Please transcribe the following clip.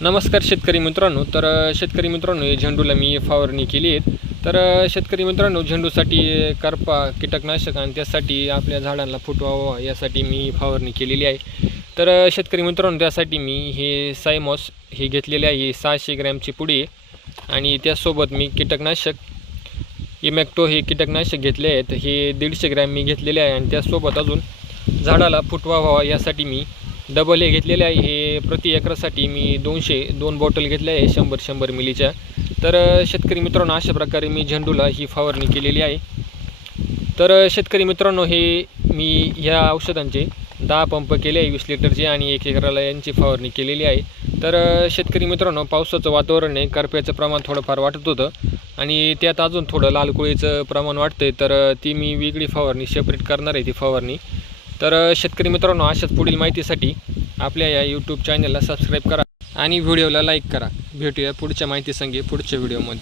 नमस्कार शेतकरी मित्रांनो. शेतकरी मित्रांनो, झेंडूला मी फवारणी केली आहे. शेतकरी मित्रांनो, झेंडूसाठी करपा कीटकनाशक आणि त्यासाठी आपल्या झाडांना फुटवा व्हावा यासाठी मी फवारणी केलेली आहे. शेतकरी मित्रांनो, त्यासाठी मी हे सायमॉस हे घेतलेले आहे. 600 ग्रॅमची पुडी आहे आणि त्यासोबत मी कीटकनाशक इमॅक्टो हे कीटकनाशक घेतले आहेत. हे 150 ग्रॅम मी घेतलेले आहे आणि त्यासोबत अजून झाडाला फुटवा व्हावा यासाठी मी डबल हे घेतलेले आहे. हे प्रति एकरासाठी मी 2 बॉटल घेतल्या आहे 100 मिलीच्या. शेतकरी मित्रांनो, अशा प्रकारे मी झेंडूला ही फवारणी केलेली आहे. शेतकरी मित्रांनो, हे मी ह्या औषधांचे 10 पंप केले आहे 20 लिटरचे आणि 1 एकराला यांची फवारणी केलेली आहे. शेतकरी मित्रांनो, पावसाचं वातावरण आहे, करप्याचं प्रमाण थोडंफार वाटत होतं आणि त्यात अजून थोडं लाल कोळीचं प्रमाण वाटतंय. ती मी वेगळी फवारणी सेपरेट करणार आहे ती फवारणी. शेतकरी मित्रांनो, अशाच पुढील माहितीसाठी आपल्या या यूट्यूब चॅनलला सबस्क्राईब करा आणि व्हिडिओला लाईक करा. भेटूया पुढच्या माहितीसंगे पुढच्या व्हिडिओमध्ये.